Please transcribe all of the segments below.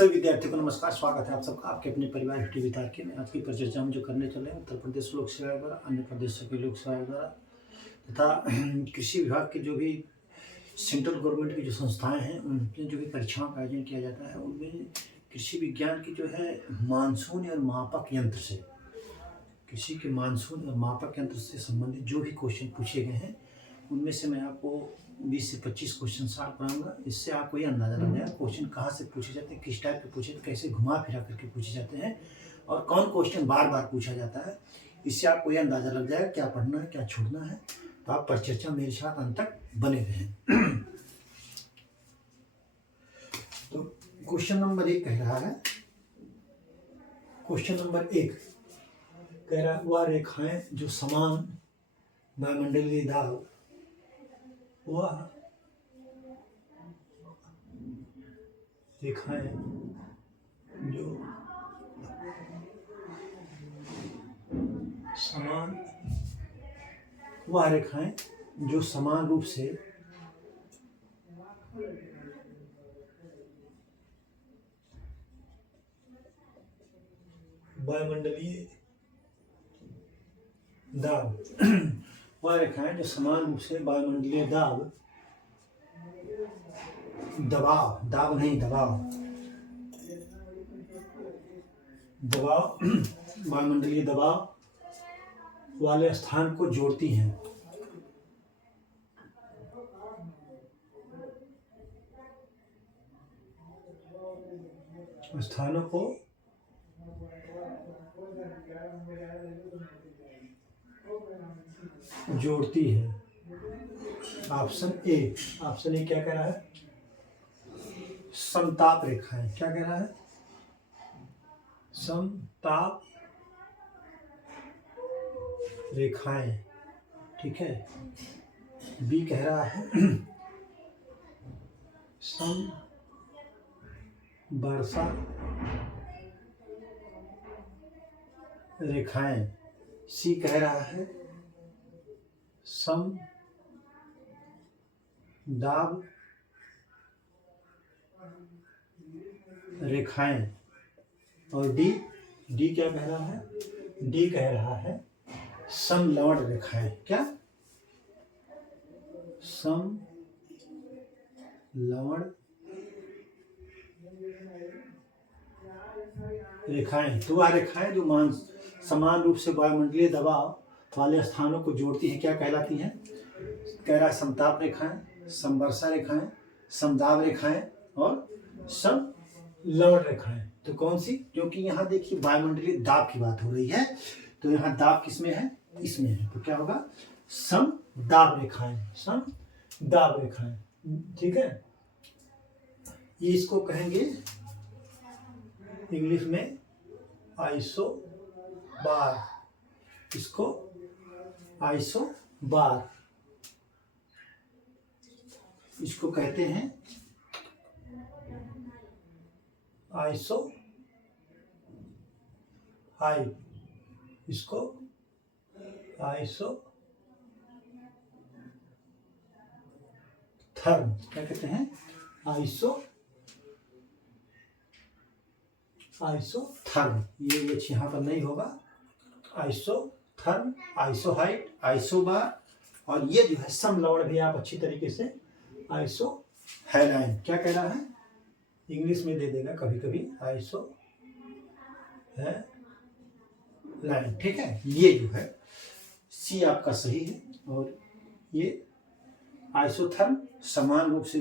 सभी विद्यार्थियों को नमस्कार। स्वागत है आप सबका आपके अपने परिवार यूट्यूब विद्यार्थी में। आज की परिचर्चा हम जो करने चले हैं उत्तर प्रदेश लोक सेवा आयोग द्वारा, अन्य प्रदेशों के लोक सेवा आयोग द्वारा तथा कृषि विभाग के जो भी सेंट्रल गवर्नमेंट की जो संस्थाएं हैं उनमें जो भी परीक्षाओं का आयोजन किया जाता है, उनमें कृषि विज्ञान की जो है मानसून और मापक यंत्र से, कृषि के मानसून और मापक यंत्र से संबंधित जो भी क्वेश्चन पूछे गए हैं उनमें से मैं आपको 20 से 25 क्वेश्चन सॉल्व कराऊंगा। इससे आपको ये अंदाजा लग जाएगा क्वेश्चन कहाँ से पूछे जाते हैं, किस टाइप के पूछे, कैसे घुमा फिरा करके पूछे जाते हैं और कौन क्वेश्चन बार बार पूछा जाता है। इससे आपको ये अंदाजा लग जाएगा क्या पढ़ना है, क्या छोड़ना है। तो आप परिचर्चा मेरे साथ अंत तक बने रहें। तो क्वेश्चन नंबर 1 कह रहा है, क्वेश्चन नंबर 1 कह रहा है वह रेखाएं जो समान वायुमंडलीय दाब वह रेखाएं जो समान, वह रेखाएं जो समान रूप से वायुमंडलीय दाब वह रेखाएं जो समान रूप से वायुमंडलीय दाब, दबाव, दाब नहीं दबाव, दबाव वायुमंडलीय दबाव वाले स्थान को जोड़ती हैं। स्थानों को जोड़ती है। ऑप्शन ए क्या कह रहा है? समताप रेखाएं। क्या कह रहा है? समताप रेखाएं। ठीक है। बी कह रहा है समवर्षा रेखाएं। सी कह रहा है सम दाब रेखाएं। और डी क्या कह रहा है? डी कह रहा है समलवण रेखाएं। क्या? समलवण रेखाएं। तो वह रेखाएं जो समान रूप से वायुमंडलीय दबाव वाले स्थानों को जोड़ती हैं क्या कहलाती हैं? कह रहा है समताप रेखाएं, समवर्षा रेखाएं, समदाब रेखाएं और समलवण रेखाएं। तो कौन सी? क्योंकि यहाँ देखिए वायुमंडलीय दाब की बात हो रही है, तो यहाँ दाब किसमें है? इसमें है। तो क्या होगा? समदाब रेखाएं, समदाब रेखाएं। ठीक है। ये इसको कहेंगे इंग्लिश में आइसोबार। इसको आइसोबार इसको कहते हैं इसको आइसोथर्म क्या कहते हैं? आइसोथर्म। ये यहाँ पर नहीं होगा। आइसोथर्म, आइसोहाइट, आइसोबार और ये जो है समलवण भी आप अच्छी तरीके से आइसोहैलाइन। क्या कह रहा है? इंग्लिश में दे देगा कभी कभी आइसोहैलाइन। ठीक है। ये जो है सी आपका सही है। और ये आइसोथर्म समान रूप से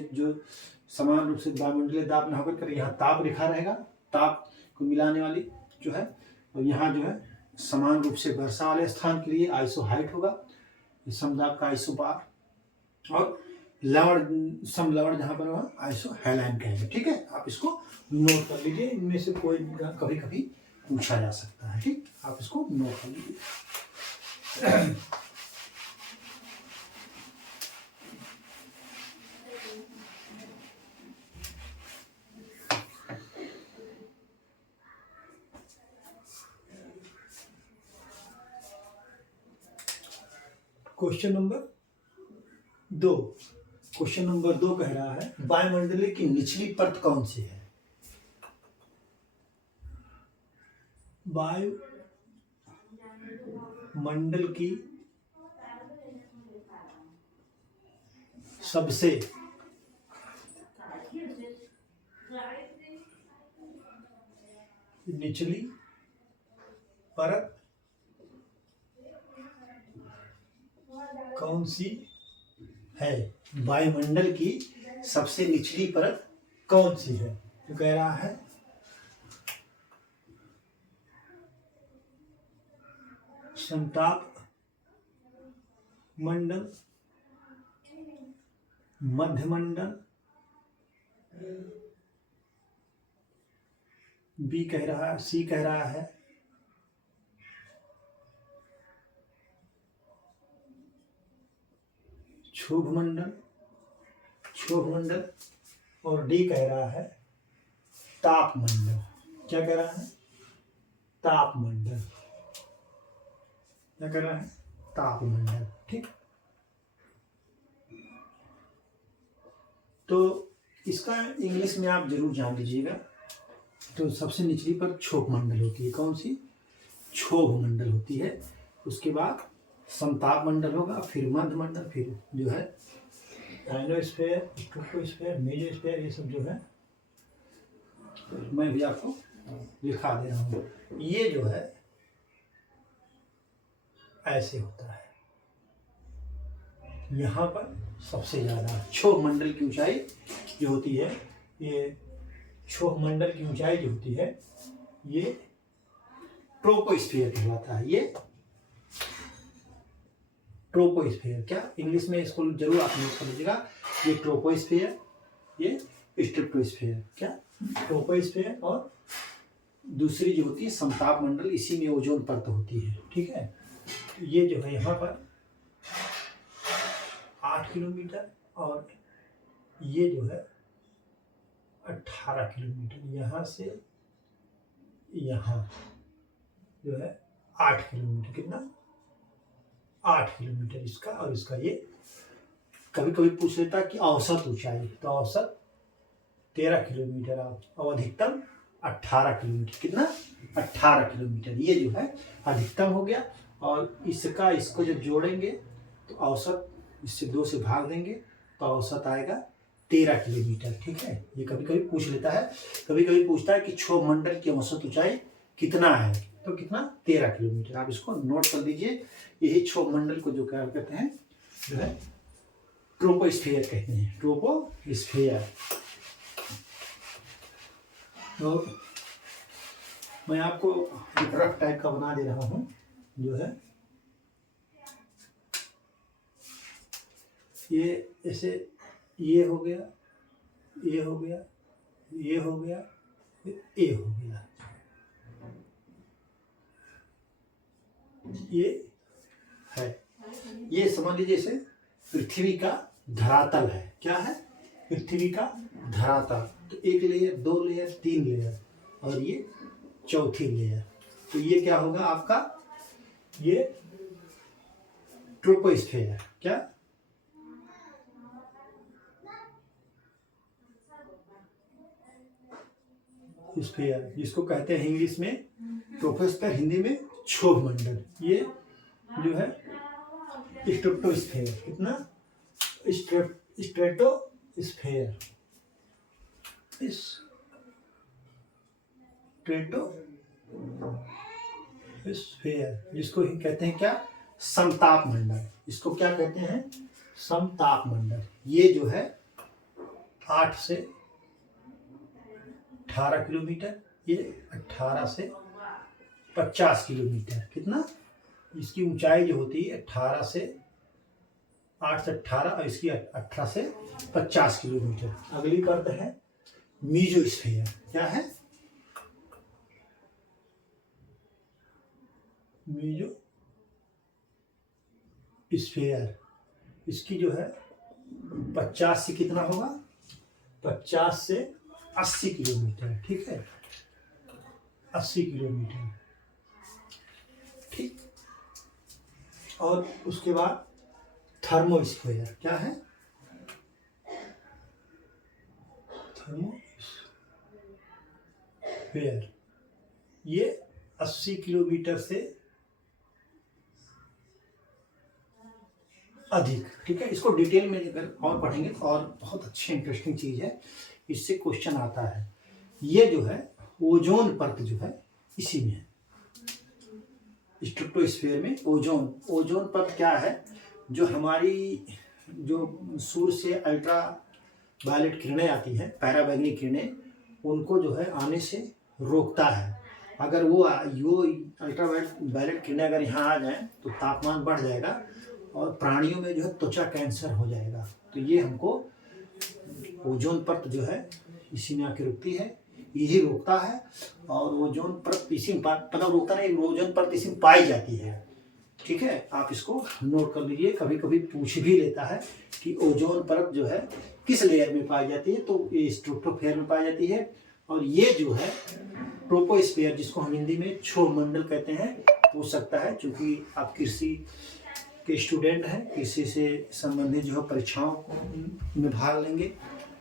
वायुमंडलीय दाब न होकर कर यहाँ ताप रेखा रहेगा, ताप को मिलाने वाली जो है। और यहाँ जो है समान रूप से वर्षा वाले स्थान के लिए आइसोहाइट होगा, समदाब का आइसोबार और समलवण जहाँ पर होगा आइसोहैलाइन कहेंगे। ठीक है। आप इसको नोट कर लीजिए। इनमें से कोई कभी कभी पूछा जा सकता है। ठीक, आप इसको नोट कर लीजिए। क्वेश्चन नंबर 2 कह रहा है वायुमंडलीय की निचली परत कौन सी है? वायुमंडल की सबसे निचली परत कौन सी है? वायुमंडल की सबसे निचली परत कौन सी है? तो कह रहा है समताप मंडल, मध्यमंडल, बी कह रहा है, सी कह रहा है क्षोभ मंडल, और डी कह रहा है तापमंडल। क्या कह रहा है? तापमंडल। क्या कह रहा है? तापमंडल। ठीक। तो इसका इंग्लिश में आप जरूर जान लीजिएगा। तो सबसे निचली पर क्षोभ मंडल होती है। कौन सी? क्षोभ मंडल होती है। उसके बाद समताप मंडल होगा, फिर मध्य मंडल, फिर जो है आयनोस्फीयर, ट्रोपोस्फीयर, मेसोस्फीयर, ये सब जो है मैं भी आपको दिखा दे रहा हूँ। ये जो है ऐसे होता है। यहाँ पर सबसे ज्यादा क्षोभ मंडल की ऊंचाई जो होती है, ये क्षोभ मंडल की ऊंचाई जो होती है ये ट्रोपोस्फीयर कहलाता है। ये ट्रोपोस्फीयर, क्या इंग्लिश में इसको जरूर आप नोट कर लीजिएगा। ये ट्रोपोस्फीयर, ये स्ट्रेटोस्फीयर। क्या? ट्रोपोस्फीयर। और दूसरी जो होती है समताप मंडल, इसी में ओजोन परत होती है। ठीक है। तो ये जो है यहाँ पर 8 किलोमीटर और ये जो है 18 किलोमीटर। यहाँ से यहाँ जो है 8 किलोमीटर। कितना? 8 किलोमीटर इसका और इसका। ये कभी कभी पूछ लेता कि औसत ऊंचाई, तो औसत 13 किलोमीटर और अधिकतम 18 किलोमीटर। कितना? 18 किलोमीटर। ये जो है अधिकतम हो गया। और इसको जब जोड़ेंगे तो औसत इससे 2 से भाग देंगे तो औसत आएगा 13 किलोमीटर। ठीक है। ये कभी कभी पूछ लेता है, कभी कभी पूछता है कि क्षोभ मंडल की औसत ऊंचाई कितना है, तो कितना? 13 किलोमीटर। आप इसको नोट कर दीजिए। यही क्षोभ मंडल को जो क्या कहते हैं, जो है ट्रोपोस्फीयर कहते हैं। ट्रोपोस्फीयर। तो मैं आपको एक रफ टाइप का बना दे रहा हूँ, जो है ये ऐसे, ये हो गया, ये हो गया, ये हो गया, ये हो गया। ये है, ये समझ लीजिए जैसे पृथ्वी का धरातल है। क्या है? पृथ्वी का धरातल। तो 1 लेयर, 2 लेयर, 3 लेयर और ये चौथी लेयर। तो ये क्या होगा आपका? ये ट्रोपोस्फीयर। क्या? स्फीयर, जिसको कहते हैं इंग्लिश में ट्रोपोस्फीयर, हिंदी में क्षोभ मंडल। ये जो है स्ट्रेटोस्फीयर। कितना? स्ट्रेटोस्फीयर। स्ट्रेटोस्फीयर, जिसको ही कहते हैं क्या? समताप मंडल। इसको क्या कहते हैं? समताप मंडल। ये जो है 8 से 18 किलोमीटर, ये 18 से 50 किलोमीटर। कितना? इसकी ऊंचाई जो होती है 18 से 8 से 18 और इसकी 18 से 50 किलोमीटर। अगली परत है मीजोस्फीयर। क्या है? मीजोस्फीयर। इसकी जो है 50 से कितना होगा? 50 से 80 किलोमीटर। ठीक है। 80 किलोमीटर। ठीक। और उसके बाद थर्मोस्फीयर। क्या है? थर्मोस्फीयर। ये 80 किलोमीटर से अधिक। ठीक है, इसको डिटेल में अगर और पढ़ेंगे तो और बहुत अच्छी इंटरेस्टिंग चीज़ है, इससे क्वेश्चन आता है। ये जो है ओजोन परत जो है इसी में है, स्ट्रेटोस्फीयर में ओजोन परत क्या है, जो हमारी जो सूर्य से अल्ट्रा वायलेट किरणें आती हैं, पैराबैंगनी किरणें, उनको जो है आने से रोकता है। अगर वो अल्ट्रा वायलेट किरणें अगर यहाँ आ जाएं तो तापमान बढ़ जाएगा और प्राणियों में जो है त्वचा कैंसर हो जाएगा। तो ये हमको ओजोन परत जो है इसी में आके रुकती है, यही रोकता है। और ओजोन परत इसी में मतलब रोकता नहीं, ओजोन परत इसी में पाई जाती है। ठीक है, आप इसको नोट कर लीजिए, कभी कभी पूछ भी लेता है कि ओजोन परत जो है किस लेयर में पाई जाती है, तो ये स्ट्रेटोस्फीयर में पाई जाती है। और ये जो है ट्रोपोस्फीयर, जिसको हम हिंदी में क्षोभ मंडल कहते हैं, हो सकता है क्योंकि आप कृषि के स्टूडेंट हैं, कृषि से संबंधित जो है परीक्षाओं में भाग लेंगे,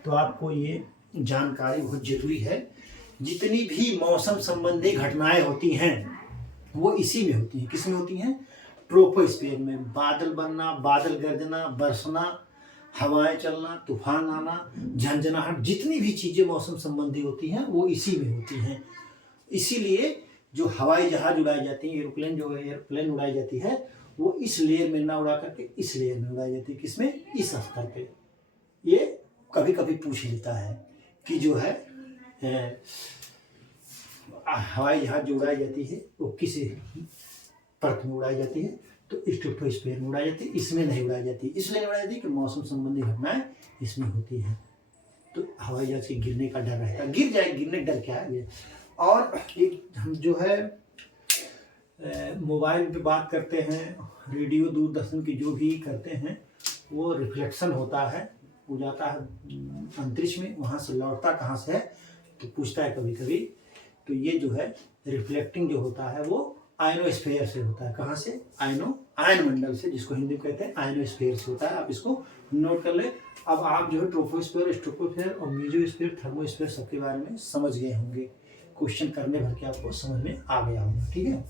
तो आपको ये जानकारी बहुत जरूरी है। जितनी भी मौसम संबंधी घटनाएं होती हैं वो इसी में होती हैं। किस में होती हैं? ट्रोपोस्फीयर में। बादल बनना, बादल गरजना, बरसना, हवाएं चलना, तूफान आना, झंझनाहट, जितनी भी चीजें मौसम संबंधी होती हैं वो इसी में होती हैं। इसीलिए जो हवाई जहाज उड़ाई जाती है, एयरप्लेन उड़ाई जाती है, वो इस लेयर में ना उड़ा करके इस लेयर में उड़ाई जाती है। किसमें? इस स्तर पे। ये कभी कभी पूछ लेता है कि जो है हवाई जहाज जो उड़ाई जाती है वो किस परत में उड़ाई जाती है, तो स्ट्रेटोस्फीयर में उड़ाई जाती है, इसमें नहीं उड़ाई जाती। इसलिए नहीं उड़ाई जाती कि मौसम संबंधी घटनाएं इसमें होती हैं, तो हवाई जहाज के गिरने का डर रहता है। गिर जाए, गिरने का डर क्या है? और एक हम जो है मोबाइल पे बात करते हैं, रेडियो दूरदर्शन की जो भी करते हैं, वो रिफ्लेक्शन होता है, वो जाता है अंतरिक्ष में, वहाँ से लौटता कहाँ से है तो पूछता है कभी कभी। तो ये जो है रिफ्लेक्टिंग जो होता है वो आयनोस्फीयर से होता है। कहाँ से? आयन मंडल से, जिसको हिंदी में कहते हैं आयनोस्फीयर से होता है। आप इसको नोट कर ले। अब आप जो है ट्रोपोस्फीयर, स्ट्रेटोस्फीयर और मेसोस्फीयर, थर्मोस्फीयर सबके बारे में समझ गए होंगे। क्वेश्चन करने भर के आपको समझ में आ गया होगा। ठीक है,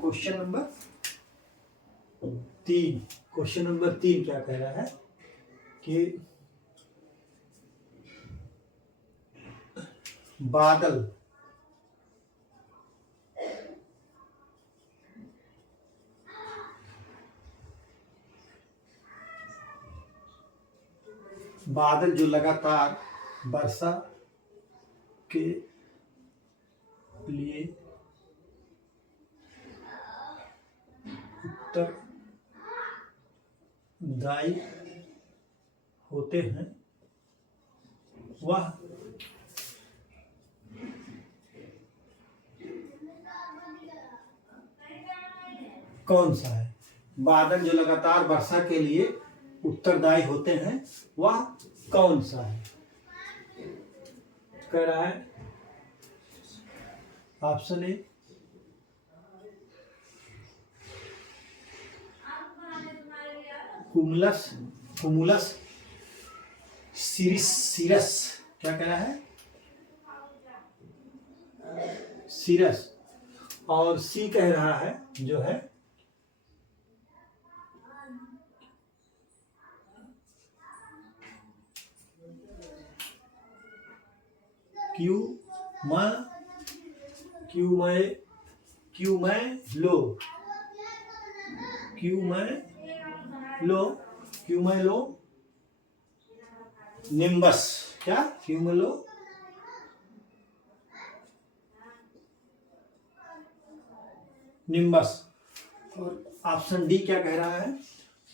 क्वेश्चन नंबर 3। क्वेश्चन नंबर 3 क्या कह रहा है कि बादल जो लगातार वर्षा के लिए उत्तरदायी होते हैं, वह कौन सा है? बादल जो लगातार वर्षा के लिए उत्तरदायी होते हैं वह कौन सा है? कह रहा है ऑप्शन ए कुमुलस सिरस। क्या कह रहा है? सिरस। और सी कह रहा है जो है क्यूमुलो निम्बस। क्या? Cumulo nimbus. और ऑप्शन डी क्या कह रहा है?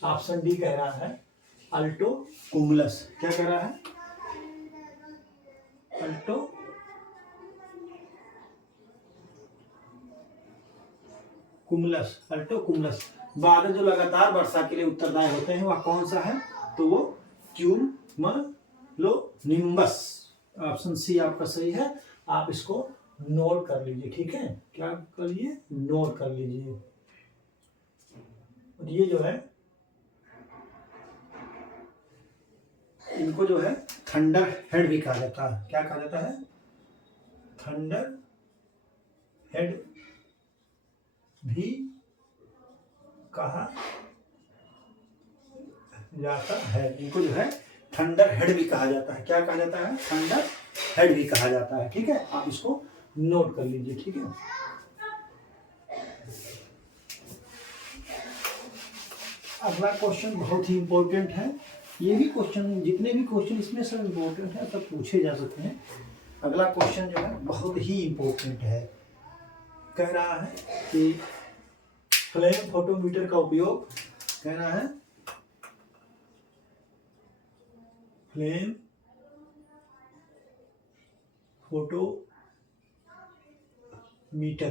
ऑप्शन डी कह रहा है अल्टो कुमुलस। क्या कह रहा है? अल्टो कुमुलस। बादल जो लगातार वर्षा के लिए उत्तरदायी होते हैं वह कौन सा है? तो वो क्यूमुलो निम्बस। ऑप्शन सी आपका सही है। आप इसको नोट कर लीजिए। ठीक है, क्या कर लीजिए? नोट कर लीजिए। ये जो है इनको जो है थंडर हेड भी कहा जाता है। क्या कहा जाता है? थंडर हेड भी कहा जाता है। इनको जो है थंडर हेड भी कहा जाता है। क्या कहा जाता है? थंडर हेड भी कहा जाता है। ठीक है, आप इसको नोट कर लीजिए। ठीक है, अगला क्वेश्चन बहुत ही इंपॉर्टेंट है। ये भी क्वेश्चन, जितने भी क्वेश्चन इसमें सब इंपॉर्टेंट है, सब पूछे जा सकते हैं। अगला क्वेश्चन जो है बहुत ही इंपॉर्टेंट है। कह रहा है कि फ्लेम फोटोमीटर का उपयोग, कह रहा है फ्लेम फोटोमीटर,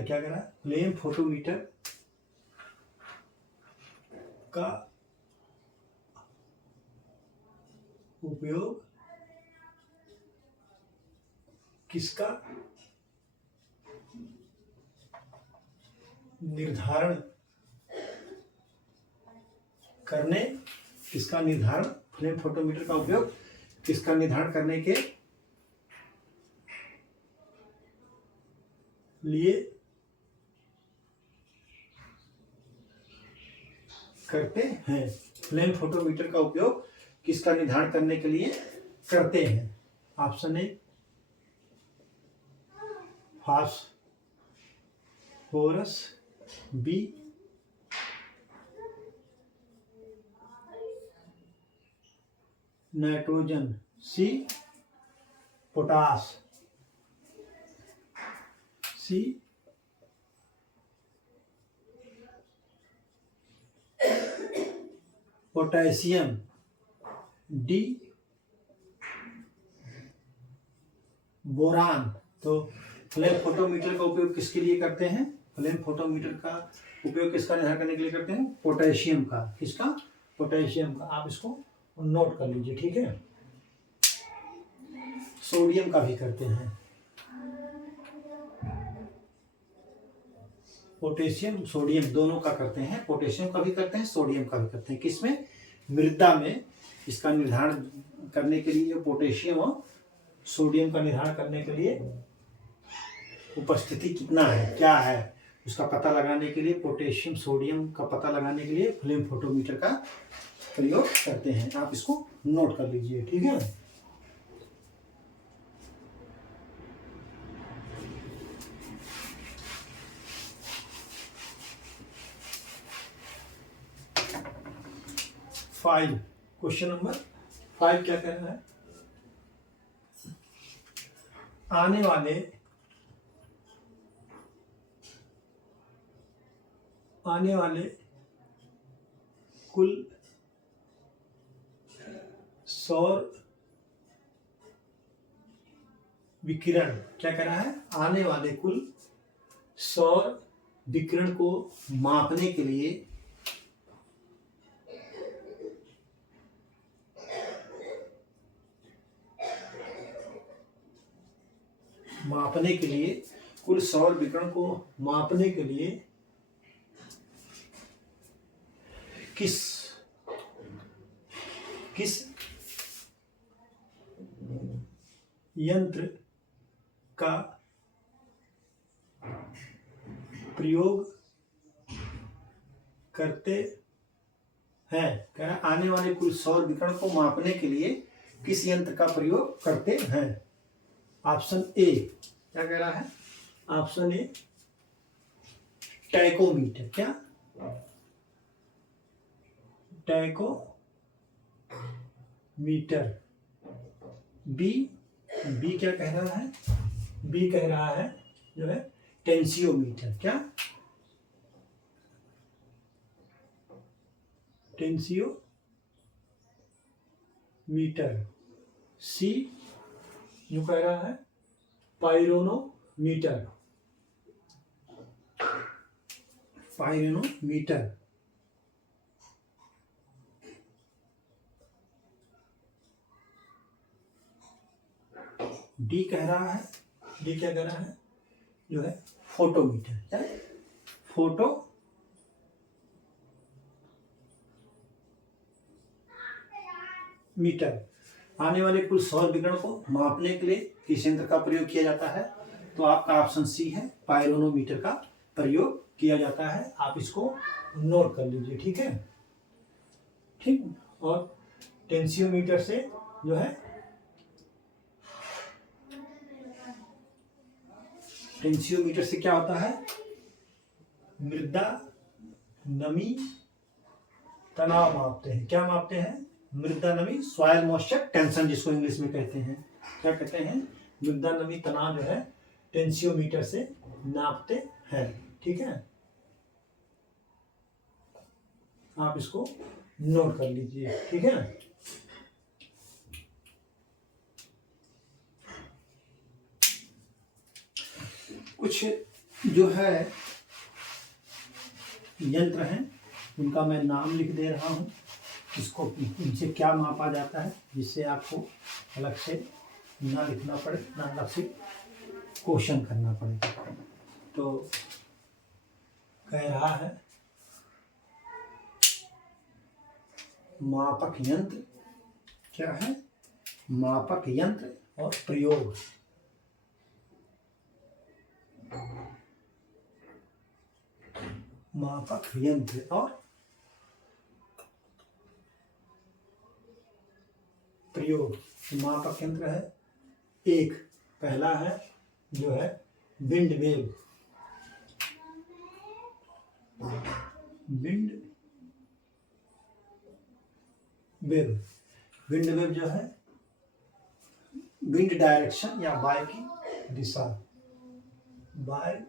क्या कह रहा है? फ्लेम फोटोमीटर का उपयोग किसका निर्धारण करने, किसका निर्धारण, फ्लेम फोटोमीटर का उपयोग किसका निर्धारण करने के लिए करते हैं? फ्लेम फोटोमीटर का उपयोग किसका निर्धारण करने के लिए करते हैं? Option A phosphorus, B nitrogen, C potash, C potassium, D boron. तो फ्लेम फोटोमीटर का उपयोग किसके लिए करते हैं? फ्लेम फोटोमीटर का उपयोग किसका निर्धारण करने के लिए करते हैं? पोटेशियम का। किसका? पोटेशियम का। आप इसको नोट कर लीजिए। ठीक है, सोडियम का भी करते हैं। पोटेशियम सोडियम दोनों का करते हैं। पोटेशियम का भी करते हैं, सोडियम का भी करते हैं। किसमें? मृदा में इसका निर्धारण करने के लिए पोटेशियम और सोडियम का निर्धारण करने के लिए उपस्थिति कितना है, क्या है, उसका पता लगाने के लिए पोटेशियम सोडियम का पता लगाने के लिए फ्लेम फोटोमीटर का प्रयोग करते हैं। आप इसको नोट कर लीजिए। ठीक है, फाइव, क्वेश्चन नंबर 5 क्या कहना है? आने वाले कुल सौर विकिरण, क्या कह रहा है? आने वाले कुल सौर विकिरण को मापने के लिए कुल सौर विकिरण को मापने के लिए किस यंत्र का प्रयोग करते हैं? कह रहा है आने वाले कुल सौर विकिरण को मापने के लिए किस यंत्र का प्रयोग करते हैं? ऑप्शन ए, क्या कह रहा है? Option A tachometer. क्या? टैकोमीटर। बी क्या कह रहा है? बी कह रहा है जो है टेंसियोमीटर। क्या? टेंसियोमीटर। सी जो कह रहा है पाइरोनोमीटर। डी कह रहा है, डी क्या कह रहा है? जो है फोटोमीटर। क्या? फोटोमीटर। आने वाले कुल सौर विकिरण को मापने के लिए किस यंत्र का प्रयोग किया जाता है? तो आपका ऑप्शन सी है, पायरोनोमीटर का प्रयोग किया जाता है। आप इसको नोट कर लीजिए, ठीक है। ठीक, और टेंसियोमीटर से जो है, टेंसियोमीटर से क्या होता है? मृदा नमी तनाव मापते हैं। क्या मापते हैं? मृदा नमी, सॉइल मॉइस्चर टेंशन, जिसको इंग्लिश में कहते हैं। क्या कहते हैं? मृदा नमी तनाव जो है टेंसियोमीटर से नापते हैं, ठीक है। आप इसको नोट कर लीजिए, ठीक है। कुछ जो है यंत्र हैं, उनका मैं नाम लिख दे रहा हूँ, इसको इनसे क्या मापा जाता है, जिससे आपको अलग से ना लिखना पड़े, ना अलग से क्वेश्चन करना पड़े। तो कह रहा है मापक यंत्र। क्या है? मापक यंत्र और प्रयोग। मापक यंत्र और प्रयोग। मापक यंत्र है, एक पहला है जो है wind wave. Wind wave, wind wave जो है विंड डायरेक्शन या वायु की दिशा, वायु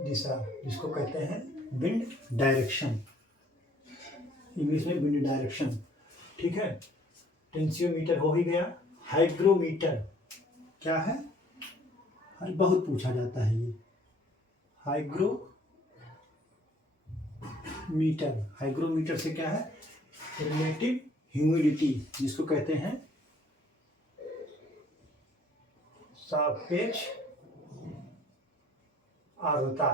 दिशा जिसको कहते हैं विंड डायरेक्शन, इंग्लिश में विंड डायरेक्शन, ठीक है। टेंसियोमीटर हो ही गया। हाइग्रोमीटर क्या है? अरे बहुत पूछा जाता है ये। हाइग्रोमीटर, हाइग्रोमीटर से क्या है? रिलेटिव ह्यूमिडिटी, जिसको कहते हैं सापेक्ष आर्द्रता,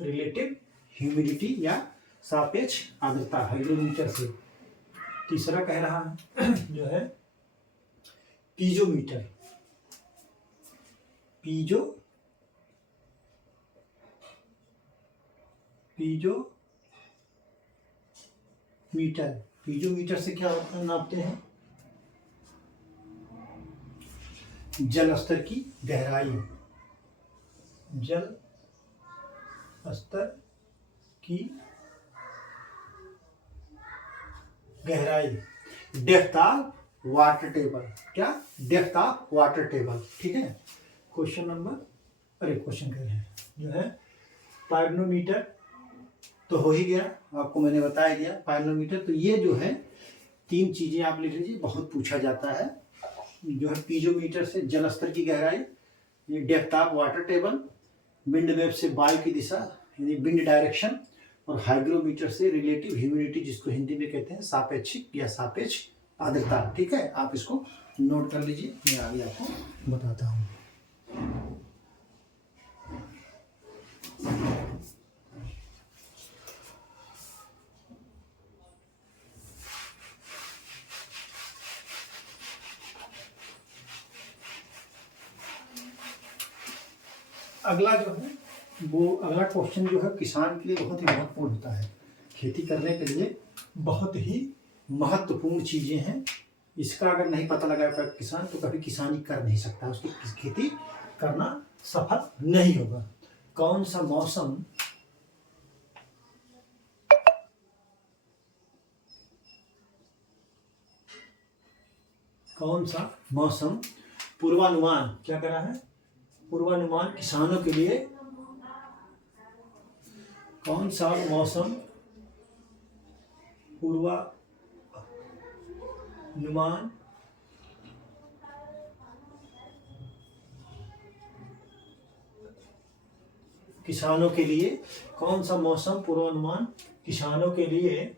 रिलेटिव ह्यूमिडिटी या सापेक्ष आर्द्रता, हाइग्रोमीटर से। तीसरा कह रहा है जो है पीजोमीटर। पीजोमीटर से क्या नापते हैं? जल स्तर की गहराई, जल स्तर की गहराई, डेप्थ ऑफ वाटर टेबल। क्या? डेप्थ ऑफ वाटर टेबल, ठीक है। क्वेश्चन कह रहे हैं जो है पायरोनोमीटर तो हो ही गया, आपको मैंने बता दिया पायरोनोमीटर। तो ये जो है तीन चीजें आप लिख लीजिए, बहुत पूछा जाता है। जो है पीजोमीटर से जल स्तर की गहराई, ये depth of water table, wind wave से वायु की दिशा यानी विंड डायरेक्शन, और हाइग्रोमीटर से रिलेटिव ह्यूमिडिटी, जिसको हिंदी में कहते हैं सापेक्षिक या सापेक्ष आर्द्रता, ठीक है। आप इसको नोट कर लीजिए, मैं आगे आपको बताता हूँ। अगला जो है वो अगला क्वेश्चन जो है किसान के लिए बहुत ही महत्वपूर्ण होता है। खेती करने के लिए बहुत ही महत्वपूर्ण चीजें हैं। इसका अगर नहीं पता लगा पाए किसान तो कभी किसानी कर नहीं सकता, उसकी खेती करना सफल नहीं होगा। कौन सा मौसम पूर्वानुमान, क्या करा है? पूर्वानुमान किसानों के लिए कौन सा मौसम पूर्वानुमान किसानों के लिए, कौन सा मौसम पूर्वानुमान किसानों के लिए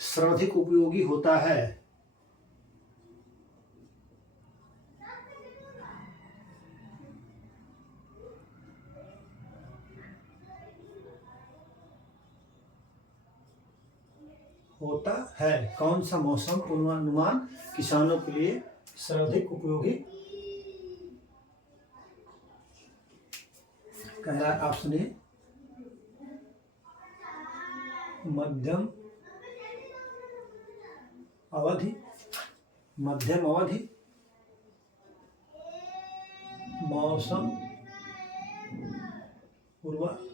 सर्वाधिक उपयोगी होता है? होता है। कौन सा मौसम पूर्वानुमान किसानों के लिए सर्वाधिक उपयोगी? कह रहा है ऑप्शन ए मध्यम अवधि मौसम पूर्वानुमान।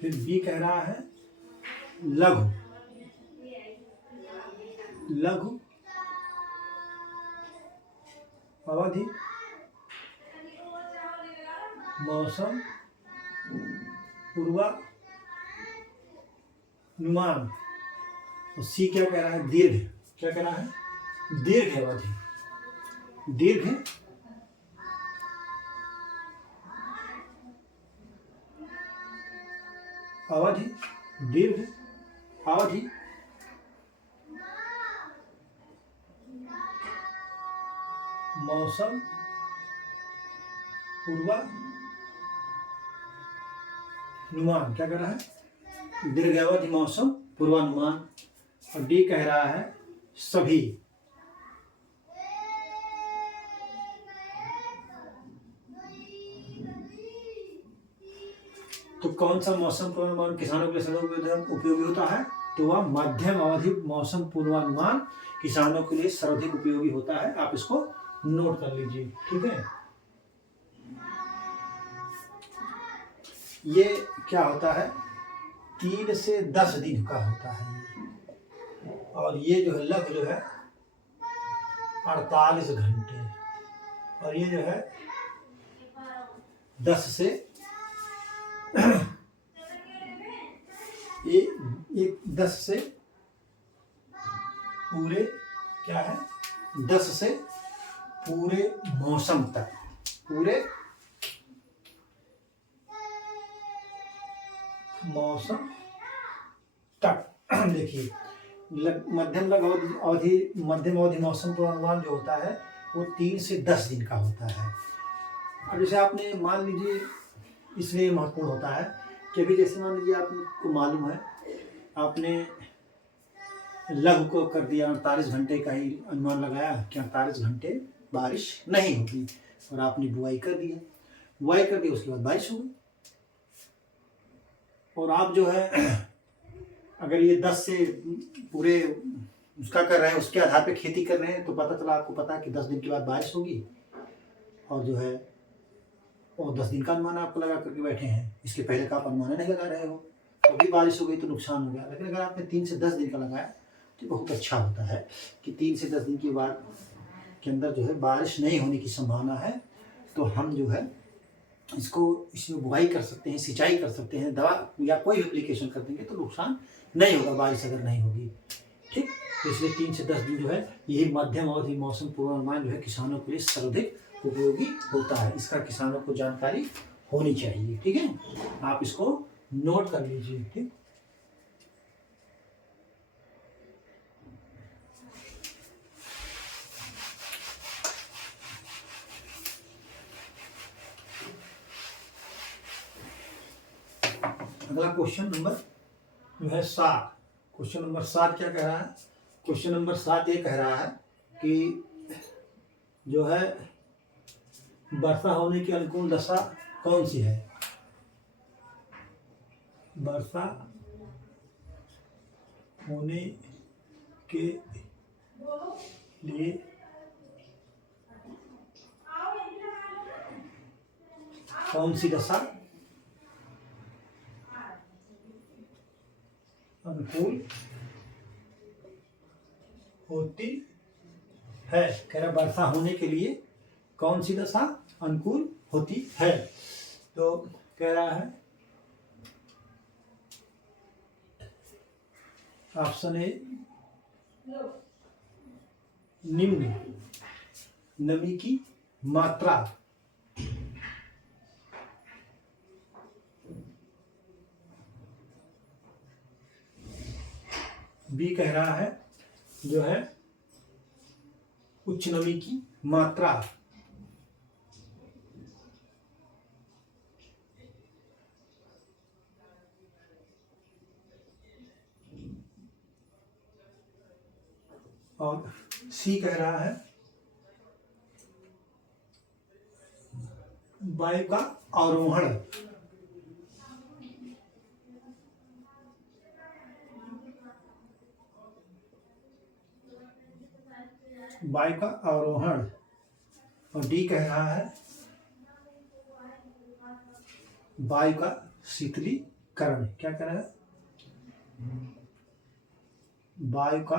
फिर बी कह रहा है लघु अवधि मौसम पूर्वानुमान। और सी क्या कह रहा है? दीर्घ। क्या कह रहा है? दीर्घ अवधि मौसम पूर्वानुमान। क्या कह रहा है? दीर्घावधि मौसम पूर्वानुमान। और डी कह रहा है सभी। तो कौन सा मौसम पूर्वानुमान किसानों के लिए सर्वाधिक उपयोगी होता है? तो वह मध्यम अवधि मौसम पूर्वानुमान किसानों के लिए सर्वाधिक उपयोगी होता है। आप इसको नोट कर लीजिए, ठीक है। ये क्या होता है? 3 से 10 दिन का होता है ये। और ये जो है लघु जो है 48 घंटे। और ये जो है 10 से ये 10 से पूरे क्या है? 10 से पूरे मौसम तक, पूरे मौसम तक। देखिए मध्यम अवधि मौसम पूर्वानुमान जो होता है वो 3 से 10 दिन का होता है। अब जैसे आपने मान लीजिए, इसलिए महत्वपूर्ण होता है कि अभी जैसे मान लीजिए आपको मालूम है आपने लघु को कर दिया 48 घंटे का ही अनुमान लगाया कि 48 घंटे बारिश नहीं होगी, और आपने बुआई कर दी, उसके बाद बारिश होगी। और आप जो है अगर ये 10 से पूरे उसका कर रहे हैं, उसके आधार पे खेती कर रहे हैं, तो पता चला आपको पता है कि 10 दिन के बाद बारिश होगी, और जो है और 10 दिन का अनुमान आपको लगा करके बैठे हैं, इसके पहले का आप अनुमान नहीं लगा रहे हो, अभी बारिश हो गई तो नुकसान हो गया। लेकिन अगर आपने 3 से 10 दिन का लगाया तो बहुत अच्छा होता है कि 3 से 10 दिन के बाद के अंदर जो है बारिश नहीं होने की संभावना है, तो हम जो है इसमें बुआई कर सकते हैं, सिंचाई कर सकते हैं, दवा या कोई भी एप्लीकेशन कर देंगे तो नुकसान नहीं होगा बारिश अगर नहीं होगी, ठीक। तो इसलिए 3 से 10 दिन जो है यही मध्यम अवधि मौसम पूर्वानुमान जो है किसानों के लिए सर्वाधिक उपयोगी होता है। इसका किसानों को जानकारी होनी चाहिए, ठीक है। आप इसको नोट कर लीजिए, ठीक। अगला क्वेश्चन नंबर जो है 7। क्वेश्चन नंबर 7 क्या कह रहा है? क्वेश्चन नंबर 7 ये कह रहा है कि जो है वर्षा होने की अनुकूल दशा कौन सी है? वर्षा होने के लिए कौन सी दशा अनुकूल होती है? कह रहा वर्षा होने के लिए कौन सी दशा अनुकूल होती है? तो कह रहा है ऑप्शन ए निम्न नमी की मात्रा, बी कह रहा है जो है उच्च नमी की मात्रा, और सी कह रहा है वायु का आरोहण। वायु का आरोहण। और डी कह रहा है वायु का शीतलीकरण। क्या कह रहा है? वायु का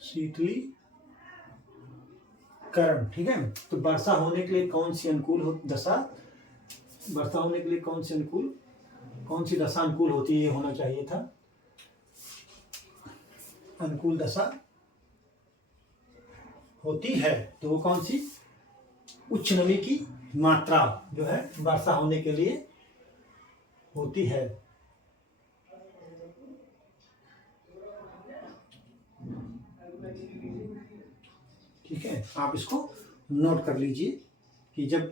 शीतलीकरण। ठीक है। तो वर्षा होने के लिए कौन सी अनुकूल दशा, वर्षा होने के लिए कौन सी दशा अनुकूल होती है? ये होना चाहिए था अनुकूल दशा होती है। तो वो कौन सी? उच्च नमी की मात्रा जो है वर्षा होने के लिए होती है। ठीक है, आप इसको नोट कर लीजिए कि जब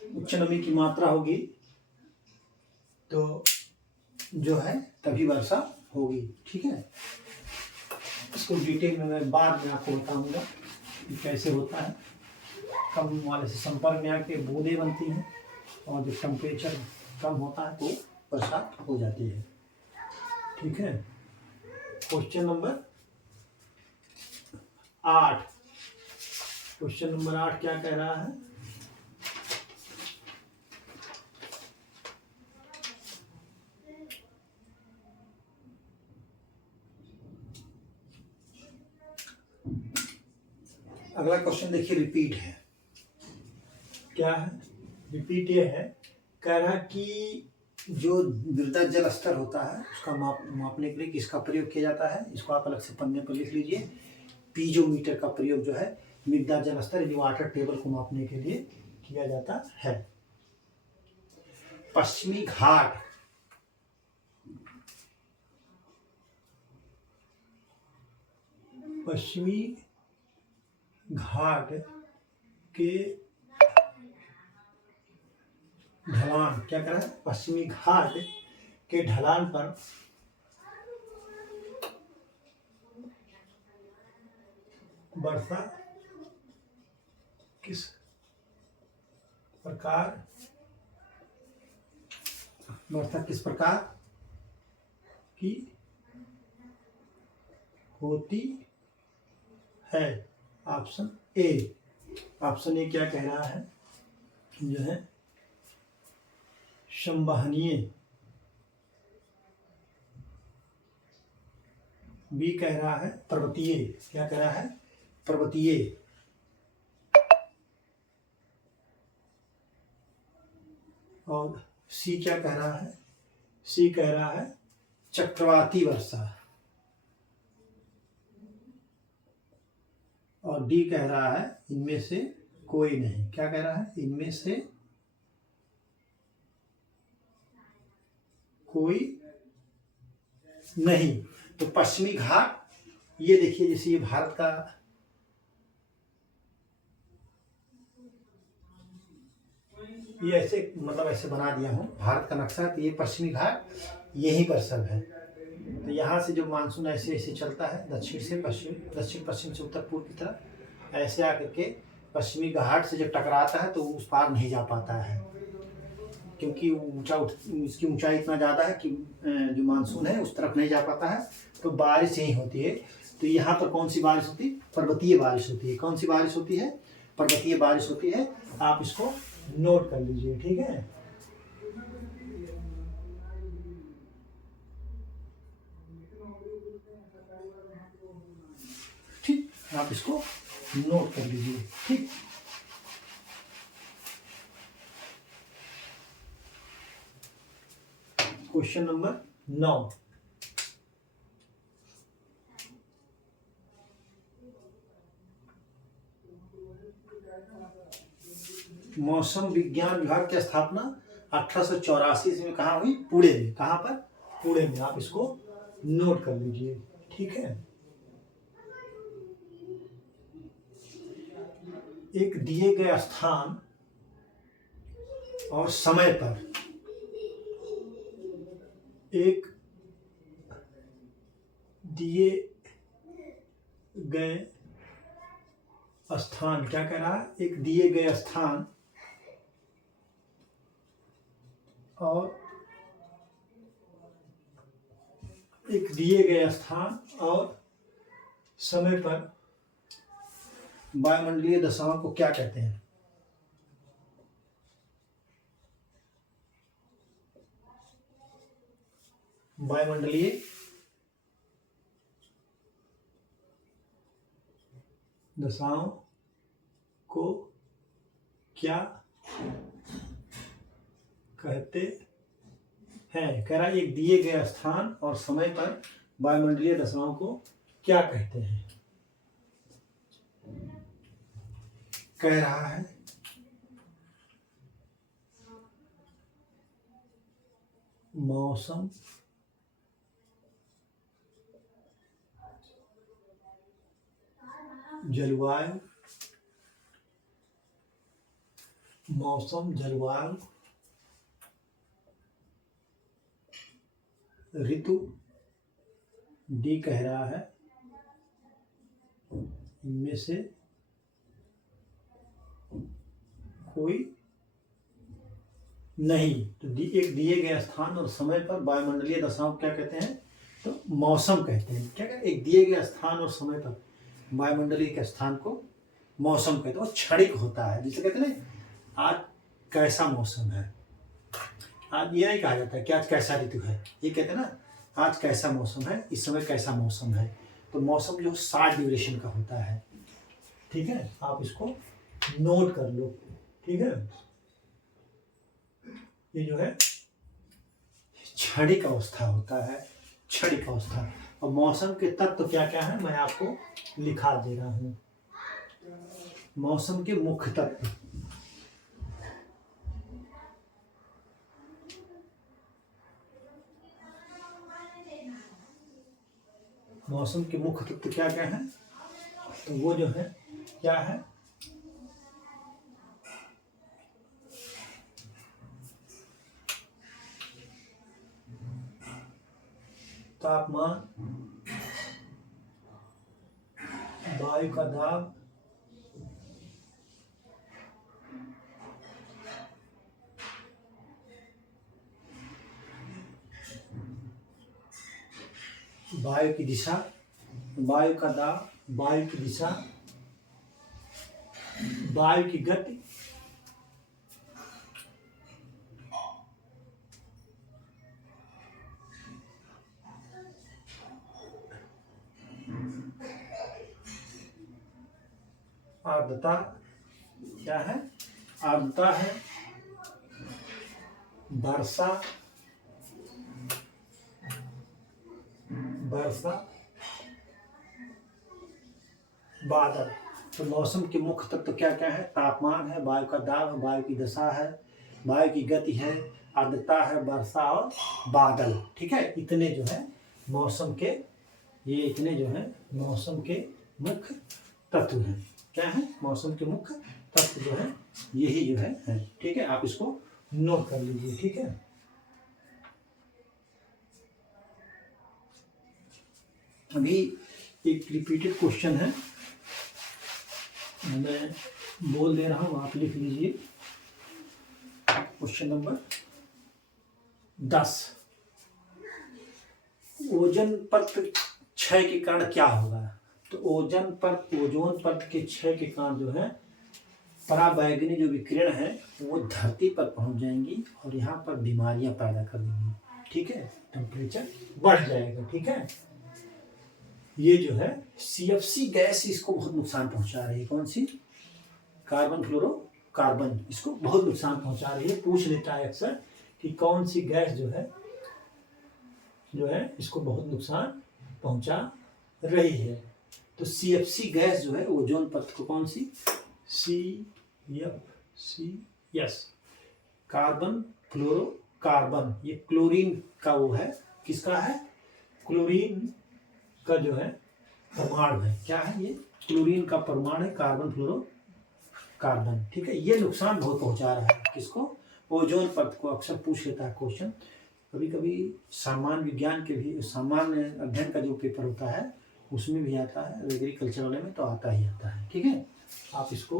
उच्च नमी की मात्रा होगी तो जो है तभी वर्षा होगी। ठीक है, इसको डिटेल में मैं बाद में आपको बताऊंगा कि कैसे होता है। कम वाले से संपर्क में आके बूंदें बनती हैं और जब टेम्परेचर कम होता है तो बरसात हो जाती है। ठीक है, क्वेश्चन नंबर 8। क्वेश्चन नंबर 8 क्या कह रहा है? अगला क्वेश्चन देखिए, रिपीट है। क्या है? रिपीट ये है, कह रहा कि जो मृदा जल स्तर होता है उसका मापने के लिए किसका प्रयोग किया जाता है? इसको आप अलग से पन्ने पर लिख लीजिए। पीजोमीटर का प्रयोग जो है मृदा जल स्तर यानी वाटर टेबल को मापने के लिए किया जाता है। पश्चिमी घाट के ढलान, क्या कह रहा है? पश्चिमी घाट के ढलान पर वर्षा किस प्रकार की होती है? ऑप्शन ए क्या कह रहा है? जो है संवहनीय। बी कह रहा है पर्वतीय। क्या कह रहा है? पर्वतीय। और सी क्या कह रहा है? सी कह रहा है चक्रवाती वर्षा। और डी कह रहा है इनमें से कोई नहीं। क्या कह रहा है? इनमें से कोई नहीं। तो पश्चिमी घाट, ये देखिए जैसे ये भारत का ये ऐसे मतलब ऐसे बना दिया हूँ भारत का नक्शा। तो ये पश्चिमी घाट यहीं पर सब है। तो यहाँ से जो मानसून ऐसे ऐसे चलता है दक्षिण से पश्चिम, दक्षिण पश्चिम से उत्तर पूर्व की तरफ ऐसे आकर के पश्चिमी घाट से जब टकराता है तो उस पार नहीं जा पाता है, क्योंकि इसकी ऊंचाई इतना ज़्यादा है कि जो मानसून है उस तरफ नहीं जा पाता है। तो बारिश यहीं होती है। तो यहाँ पर कौन सी बारिश होती है? पर्वतीय बारिश होती है। कौन सी बारिश होती है? पर्वतीय बारिश होती है। आप इसको नोट कर लीजिए। ठीक है, ठीक, आप इसको नोट कर लीजिए। ठीक, क्वेश्चन नंबर 9। मौसम विज्ञान विभाग की स्थापना 1884 में कहाँ हुई? पुणे में। कहाँ पर? पुणे में। आप इसको नोट कर लीजिए। ठीक है, एक दिए गए स्थान और समय पर एक दिए गए स्थान, क्या कह रहा है, एक दिए गए स्थान और एक दिए गए स्थान और समय पर वायुमंडलीय दशाओं को क्या कहते हैं? वायुमंडलीय दशाओं को क्या कहते हैं? कह रहा है एक दिए गए स्थान और समय पर वायुमंडलीय दशाओं को क्या कहते हैं? कह रहा है मौसम, जलवायु, मौसम, जलवायु, ऋतु, डी कह रहा है इनमें से कोई नहीं। तो एक दिए गए स्थान और समय पर वायुमंडलीय दशाओं को क्या कहते हैं? तो मौसम कहते हैं। क्या कहते हैं? एक दिए गए स्थान और समय पर वायुमंडलीय के स्थान को मौसम कहते हैं। और क्षणिक होता है, जिसे कहते हैं ना, आज कैसा मौसम है। आज ये नहीं कहा जाता है कि आज कैसा ऋतु है, ये कहते हैं ना आज कैसा मौसम है, इस समय कैसा मौसम है। तो मौसम जो शॉर्ट ड्यूरेशन का होता है, ठीक है, आप इसको नोट कर लो, ठीक है। ये जो है क्षणिक अवस्था होता है, क्षणिक अवस्था। और मौसम के तत्व क्या क्या है मैं आपको लिखा दे रहा हूं। मौसम के मुख्य तत्व, मौसम के मुख्य तत्व क्या क्या है? तो वो जो है क्या है? तापमान, वायु का दाब, वायु की दिशा, वायु का दाब, वायु की दिशा, वायु की गति, आर्द्रता, क्या है? आर्द्रता है, वर्षा, वर्षा, बादल। तो मौसम के मुख्य तत्व क्या क्या है? तापमान है, वायु का दाब है, वायु की दशा है, वायु की गति है, आर्द्रता है, वर्षा और बादल, ठीक है। इतने जो है मौसम के, ये इतने जो है मौसम के मुख्य तत्व हैं। क्या है? मौसम के मुख्य तत्व जो है यही जो है, ठीक है। आप इसको नोट कर लीजिए, ठीक है। अभी एक रिपीटेड क्वेश्चन है, मैं बोल दे रहा हूं, आप लिख लीजिए। क्वेश्चन नंबर 10, ओजोन परत क्षय के कारण क्या होगा? तो ओजोन परत के क्षय के कारण जो है पराबैंगनी जो विकिरण है वो धरती पर पहुंच जाएंगी और यहाँ पर बीमारियां पैदा कर देंगी, ठीक है। टेम्परेचर बढ़ जाएगा, ठीक है। ये जो है CFC गैस इसको बहुत नुकसान पहुंचा रही है। कौन सी? कार्बन फ्लोरोकार्बन, इसको बहुत नुकसान पहुंचा रही है। पूछ लेता है अक्सर कि कौन सी गैस जो है इसको बहुत नुकसान पहुंचा रही है। तो CFC गैस जो है ओजोन परत को, कौन सी? CFC, yes, carbon fluorocarbon. ये क्लोरीन का वो है, किसका है? क्लोरीन का जो है परमाणु है। क्या है ये? क्लोरीन का परमाणु है, कार्बन फ्लोरो कार्बन। ठीक है, ये नुकसान बहुत पहुंचा रहा है किसको, ओजोन परत को। अक्सर पूछ लेता है क्वेश्चन, कभी कभी सामान्य विज्ञान के भी, सामान्य अध्ययन का जो पेपर होता है उसमें भी आता है, एग्रीकल्चर वाले में तो आता ही आता है। ठीक है, आप इसको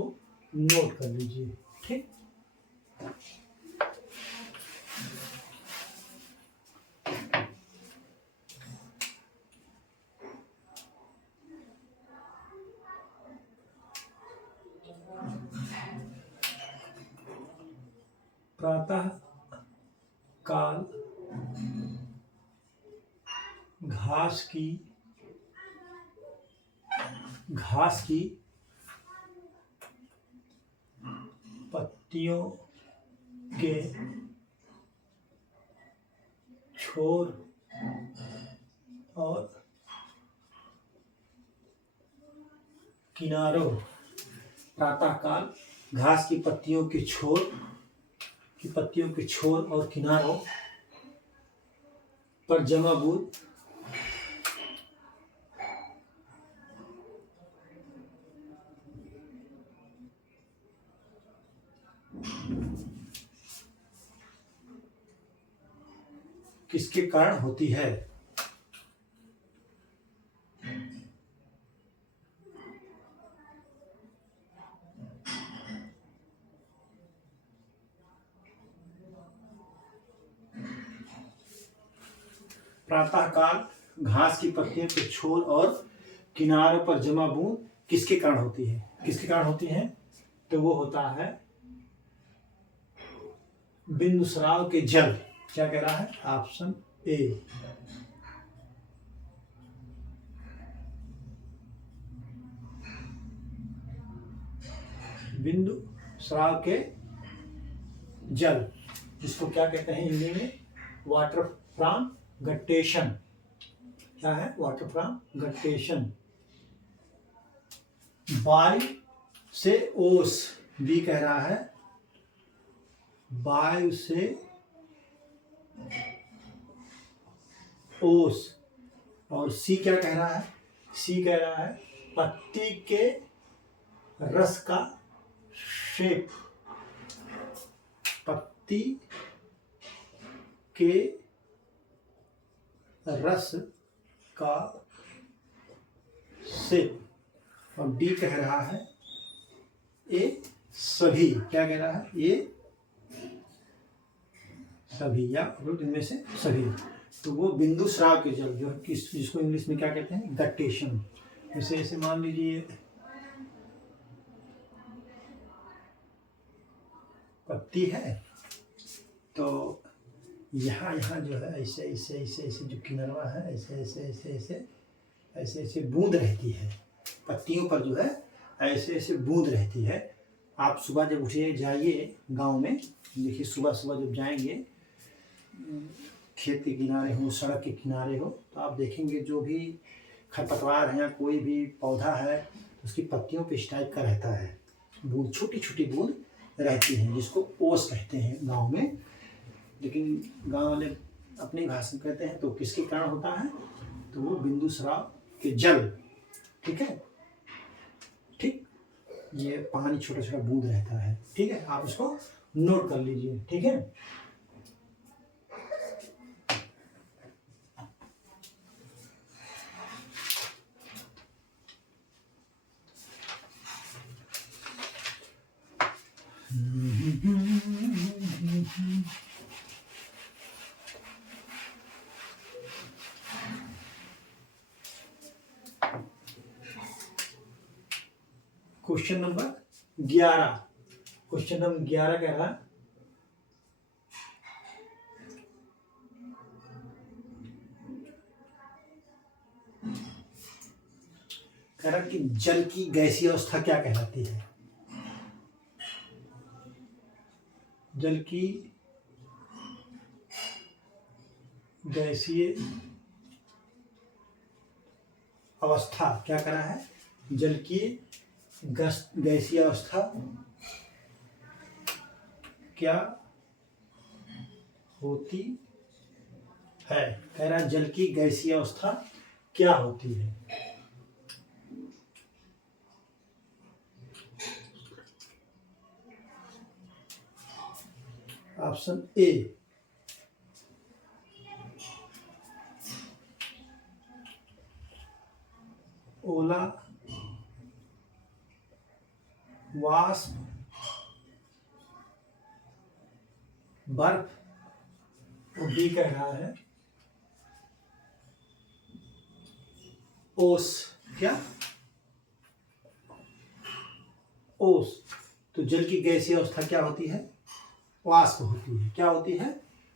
नोट कर लीजिए। ठीक, प्रातः काल घास की पत्तियों के छोर और किनारों, प्रातःकाल घास की पत्तियों के छोर और किनारों पर जमा बूंद किसके कारण होती है। प्रातःकाल घास की पत्तियों के छोर और किनारों पर जमा बूंद किसके कारण होती है, किसके कारण होती है, तो वो होता है बिंदुस्राव के जल। क्या कह रहा है, ऑप्शन ए। बिंदुस्राव के जल, जिसको क्या कहते हैं हिंदी में, वाटर फ्रॉम गट्टेशन। क्या है, वाटर फ्रॉम गट्टेशन। वायु से ओस, बी कह रहा है वायु से ओस, और सी क्या कह रहा है, सी कह रहा है पत्ती के रस का शेप, पत्ती के रस का शेप, और डी कह रहा है ए सभी। क्या कह रहा है, ये सभी या इनमें से सभी। तो वो बिंदुस्राव के जल जो जिसको इंग्लिश में क्या कहते हैं, गट्टेशन। जैसे ऐसे मान लीजिए पत्ती है, तो यहाँ जो है ऐसे ऐसे ऐसे ऐसे जो किनारा है, ऐसे ऐसे ऐसे ऐसे ऐसे ऐसे बूंद रहती है पत्तियों पर, जो है ऐसे ऐसे बूंद रहती है। आप सुबह जब उठिए जाइए गांव में, देखिए सुबह सुबह जब जाएंगे, खेत के किनारे हो, सड़क के किनारे हो, तो आप देखेंगे जो भी खरपतवार है या कोई भी पौधा है, उसकी पत्तियों पे इस टाइप का रहता है, बूंद, छोटी छोटी बूंद रहती हैं, जिसको ओस कहते हैं गांव में। लेकिन गांव वाले अपनी भाषा में कहते हैं, तो किसके कारण होता है, तो वो बिंदुस्राव के जल। ठीक है, ठीक, ये पानी छोटा छोटा बूंद रहता है। ठीक है, आप इसको नोट कर लीजिए। ठीक है, क्वेश्चन नंबर 11, क्वेश्चन नंबर 11 कह रहा है कि जल की गैसीय अवस्था क्या कहलाती है। जल की गैसीय अवस्था क्या कह रहा है, जल की गैसीय अवस्था क्या होती है। कह रहा है जल की गैसीय अवस्था क्या होती है। ऑप्शन ए ओला, वाष्प, बर्फ, और डी कह रहा है ओस। क्या? ओस। तो जल की गैसीय अवस्था क्या होती है? वाष्प होती है। क्या होती है?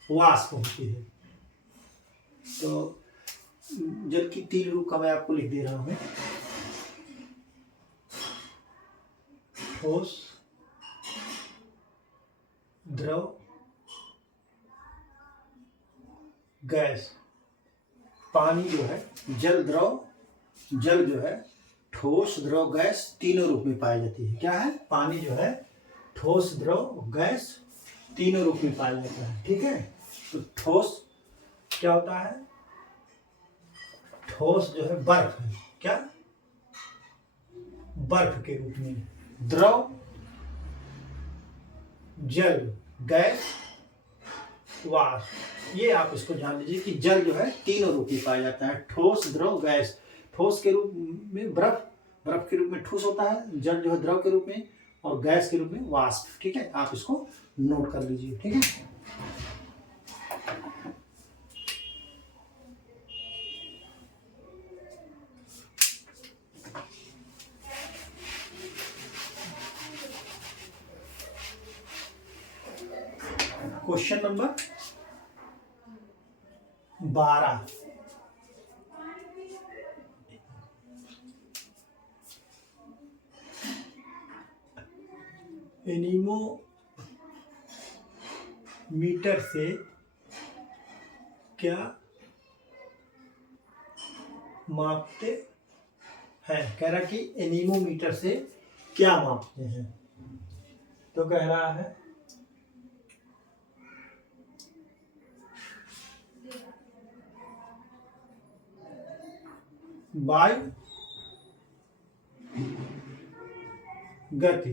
वाष्प होती है। तो जल की 3 रूप का मैं आपको लिख दे रहा हूं। ठोस, द्रव, गैस। पानी जो है जल जो है ठोस, द्रव, गैस तीनों रूप में पाई जाती है। क्या है? पानी जो है ठोस, द्रव, गैस तीनों रूप में पाया जाता है। ठीक है। तो ठोस क्या होता है? ठोस जो है बर्फ है। क्या? बर्फ के रूप में। द्रव जल, गैस, वाष्प। ये आप इसको जान लीजिए कि जल जो है तीनों रूप में पाया जाता है, ठोस, द्रव, गैस। ठोस के रूप में बर्फ के रूप में ठोस होता है, जल जो है द्रव के रूप में, और गैस के रूप में वाष्प। ठीक है, आप इसको नोट कर लीजिए। ठीक है। Question number 12। एनीमोमीटर से क्या मापते हैं? कह रहा कि एनीमोमीटर से क्या मापते हैं? तो कह रहा है वायु गति।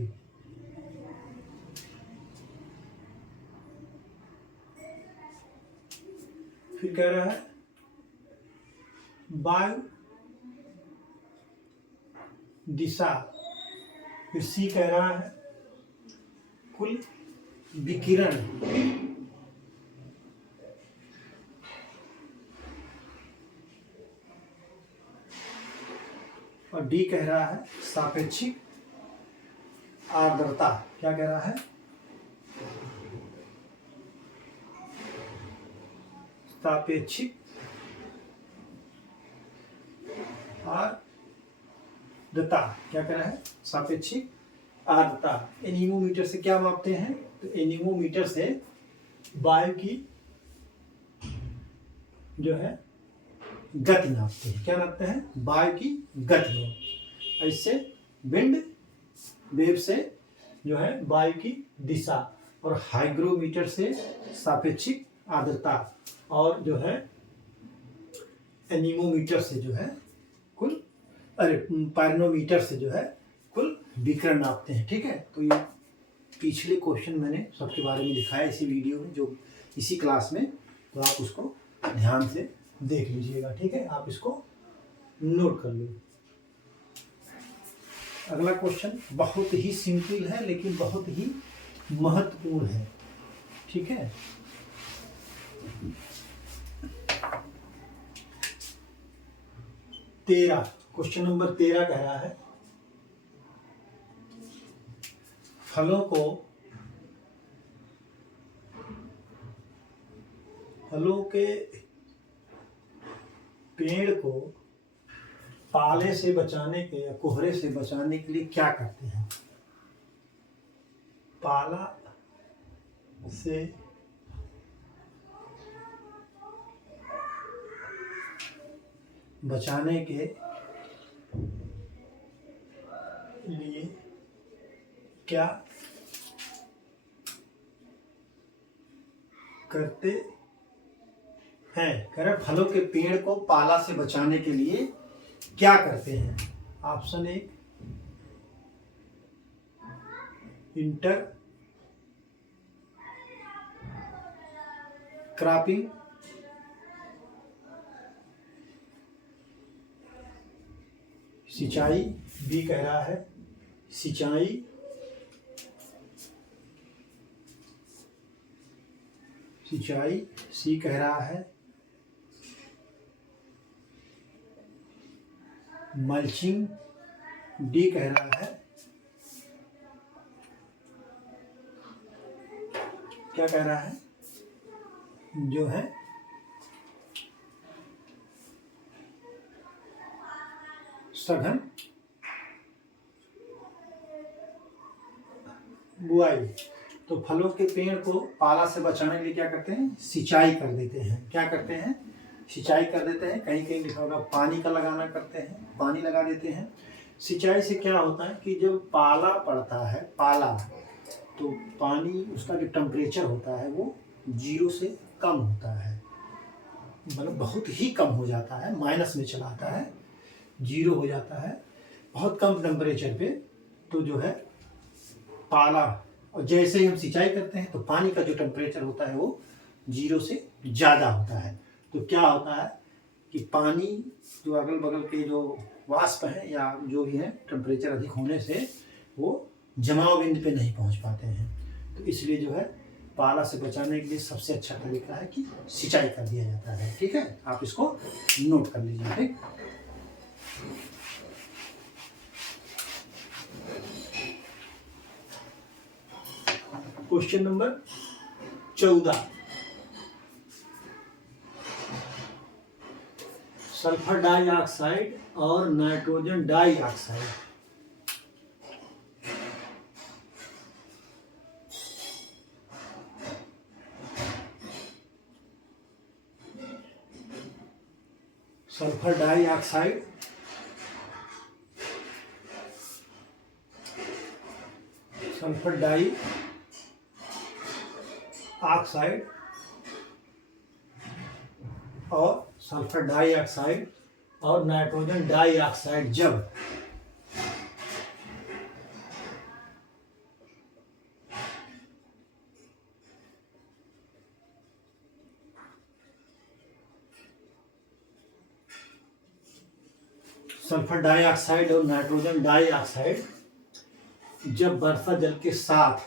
फिर कह रहा है वायु दिशा। फिर सी कह रहा है कुल विकिरण। और डी कह रहा है सापेक्षिक आर्द्रता। क्या कह रहा है? सापेक्षिक आर्द्रता। क्या कह रहा है? सापेक्षिक आर्द्रता। एनीमोमीटर से क्या मापते हैं? तो एनीमोमीटर से वायु की जो है गति नापते हैं। क्या नापते हैं? वायु की गति। इससे विंड वेव से जो है वायु की दिशा, और हाइग्रोमीटर से सापेक्षिक आर्द्रता, और जो है एनीमोमीटर से जो है पायरोनोमीटर से जो है कुल विकिरण नापते हैं। ठीक है। तो ये पिछले क्वेश्चन मैंने सबके बारे में दिखाया इसी वीडियो में, जो इसी क्लास में। तो आप उसको ध्यान से देख लीजिएगा। ठीक है, आप इसको नोट कर लो। अगला क्वेश्चन बहुत ही सिंपल है लेकिन बहुत ही महत्वपूर्ण है। ठीक है। क्वेश्चन नंबर 13 कह रहा है फलों के पेड़ को पाले से बचाने के या कोहरे से बचाने के लिए क्या करते हैं? पाला से बचाने के लिए क्या करते हैं? कह रहे फलों के पेड़ को पाला से बचाने के लिए क्या करते हैं? ऑप्शन ए क्रॉपिंग, सिंचाई, बी कह रहा है सिंचाई, सिंचाई, सी कह रहा है मल्चिंग, डी कह रहा है क्या कह रहा है जो है सघन बुआई। तो फलों के पेड़ को पाला से बचाने के लिए क्या करते हैं, सिंचाई कर देते हैं। क्या करते हैं, सिंचाई कर देते हैं। कहीं कहीं लिखा होगा पानी का लगाना करते हैं, पानी लगा देते हैं। सिंचाई से क्या होता है कि जब पाला पड़ता है, पाला, तो पानी उसका जो टेम्परेचर होता है वो 0 से कम होता है, मतलब बहुत ही कम हो जाता है, माइनस में चला आता है, 0 हो जाता है बहुत कम टेम्परेचर पे। तो जो है पाला, और जैसे ही हम सिंचाई करते हैं तो पानी का जो टेम्परेचर होता है वो 0 से ज़्यादा होता है। तो क्या होता है कि पानी जो अगल बगल के जो वाष्प हैं या जो भी है, टेम्परेचर अधिक होने से वो जमाव बिंदु पे नहीं पहुंच पाते हैं। तो इसलिए जो है पाला से बचाने के लिए सबसे अच्छा तरीका है कि सिंचाई कर दिया जाता है। ठीक है, आप इसको नोट कर लीजिए। ठीक, क्वेश्चन नंबर 14, सल्फर डाइऑक्साइड और nitrogen dioxide sulphur dioxide sulphur dioxide और सल्फर डाइऑक्साइड और नाइट्रोजन डाइऑक्साइड जब सल्फर डाइऑक्साइड और नाइट्रोजन डाइऑक्साइड जब वर्षा जल के साथ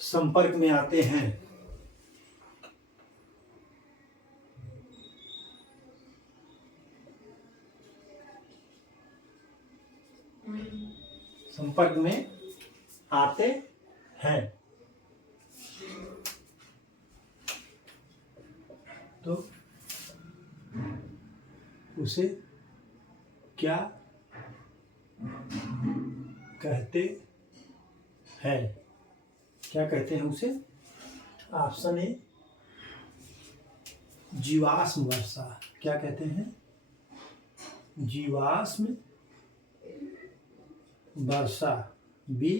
संपर्क में आते हैं तो उसे क्या कहते हैं, क्या कहते हैं उसे? ऑप्शन ए जीवाश्म वर्षा। क्या कहते हैं? जीवाश्म वर्षा। बी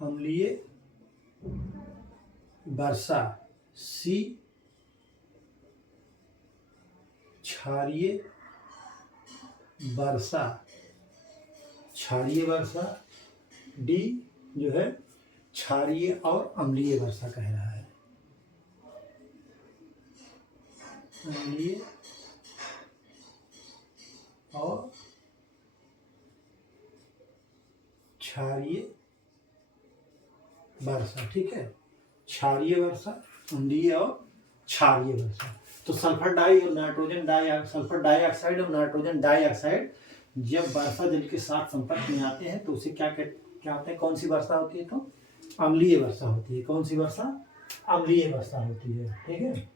अम्लीय वर्षा। सी क्षारीय वर्षा। क्षारीय वर्षा। डी जो है क्षारीय और अम्लीय वर्षा कह रहा है। अम्लीय और क्षारीय वर्षा। ठीक है, क्षारीय वर्षा, अम्लीय और क्षारीय वर्षा। तो सल्फर डाइऑक्साइड और नाइट्रोजन डाइऑक्साइड जब वर्षा जल के साथ संपर्क में आते हैं तो उसे क्या होते हैं? कौन सी वर्षा होती है? तो अम्लीय वर्षा होती है। कौन सी वर्षा? अम्लीय वर्षा होती है। ठीक है,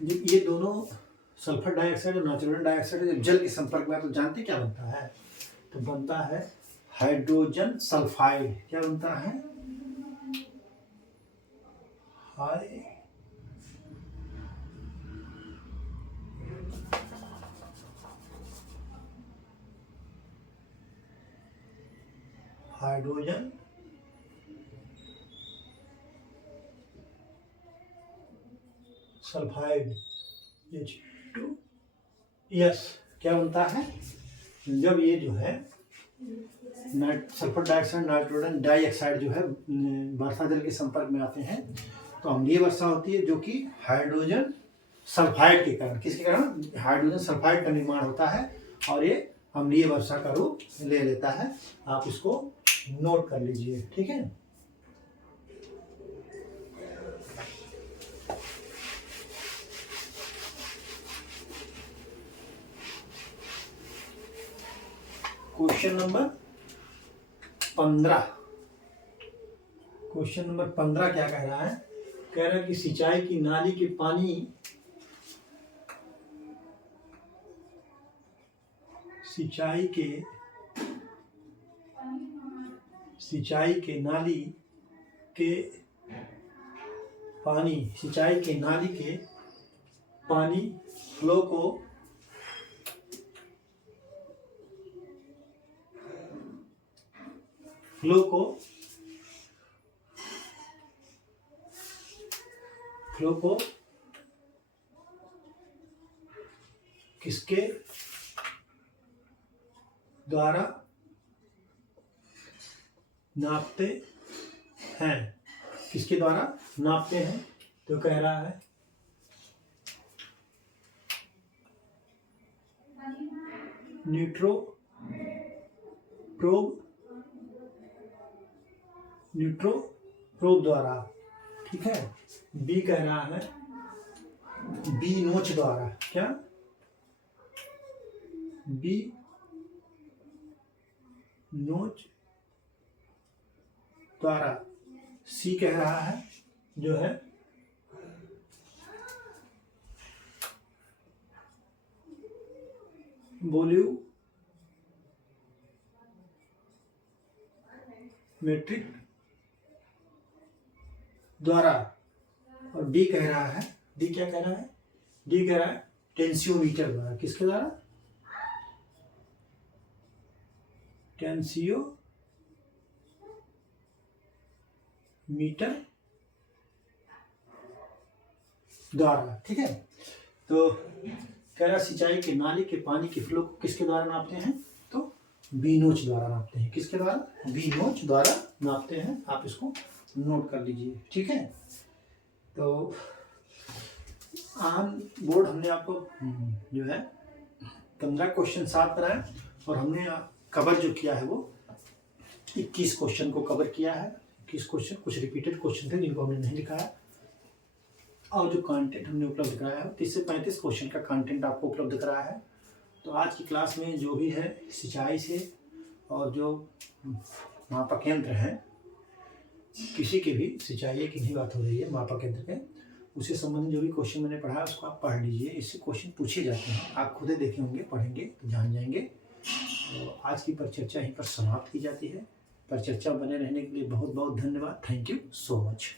ये दोनों सल्फर डाइऑक्साइड और नाइट्रोजन डाइऑक्साइड जब जल के संपर्क में, तो जानते क्या बनता है? तो बनता है हाइड्रोजन सल्फाइड। क्या बनता है? हाइड्रोजन सल्फाइड H2S क्या बनता है? जब ये जो है सल्फर डाइऑक्साइड नाइट्रोजन डाइऑक्साइड जो है वर्षा जल के संपर्क में आते हैं तो अम्लीय वर्षा होती है, जो कि हाइड्रोजन सल्फाइड के कारण, किसके कारण? हाइड्रोजन सल्फाइड का निर्माण होता है और ये अम्लीय वर्षा का रूप ले लेता है। आप इसको नोट कर लीजिए, ठीक है। Question number 15। क्वेश्चन नंबर 15 क्या कह रहा है? कह रहा है कि सिंचाई की नाली के पानी सिंचाई के नाली के पानी फ्लो को किसके द्वारा नापते हैं? किसके द्वारा नापते हैं? तो कह रहा है न्यूट्रो प्रोब द्वारा, ठीक है। बी कह रहा है बी नोच द्वारा, क्या? बी नोच द्वारा। सी कह रहा है जो है वॉल्यूमेट्रिक द्वारा। और डी कह रहा है, डी क्या कह रहा है? डी कह रहा है टेंसियोमीटर द्वारा। किसके द्वारा? टेंसियोमीटर द्वारा, ठीक है। तो कह रहा सिंचाई के नाली के पानी के फ्लो को किसके द्वारा नापते हैं? तो बीनोच द्वारा नापते हैं। किसके द्वारा? बीनोच द्वारा नापते हैं। आप इसको नोट कर लीजिए, ठीक है। तो आम बोर्ड हमने आपको जो है 15 क्वेश्चन सॉल्व कराए और हमने कवर जो किया है वो 21 क्वेश्चन को कवर किया है। 21 क्वेश्चन, कुछ रिपीटेड क्वेश्चन थे जिनको हमने नहीं लिखा है, और जो कंटेंट हमने उपलब्ध कराया है 30 से 35 क्वेश्चन का कंटेंट आपको उपलब्ध कराया है। तो आज की क्लास में जो भी है सिंचाई से और जो मापक यंत्र हैं, किसी के भी सिंचाई की ही बात हो रही है मापक यंत्र के, उससे संबंधित जो भी क्वेश्चन मैंने पढ़ा है उसको आप पढ़ लीजिए। इससे क्वेश्चन पूछे जाते हैं, आप खुद ही देखे होंगे, पढ़ेंगे तो जान जाएंगे। तो आज की परिचर्चा यहीं पर समाप्त की जाती है। परिचर्चा बने रहने के लिए बहुत बहुत धन्यवाद। Thank you so much.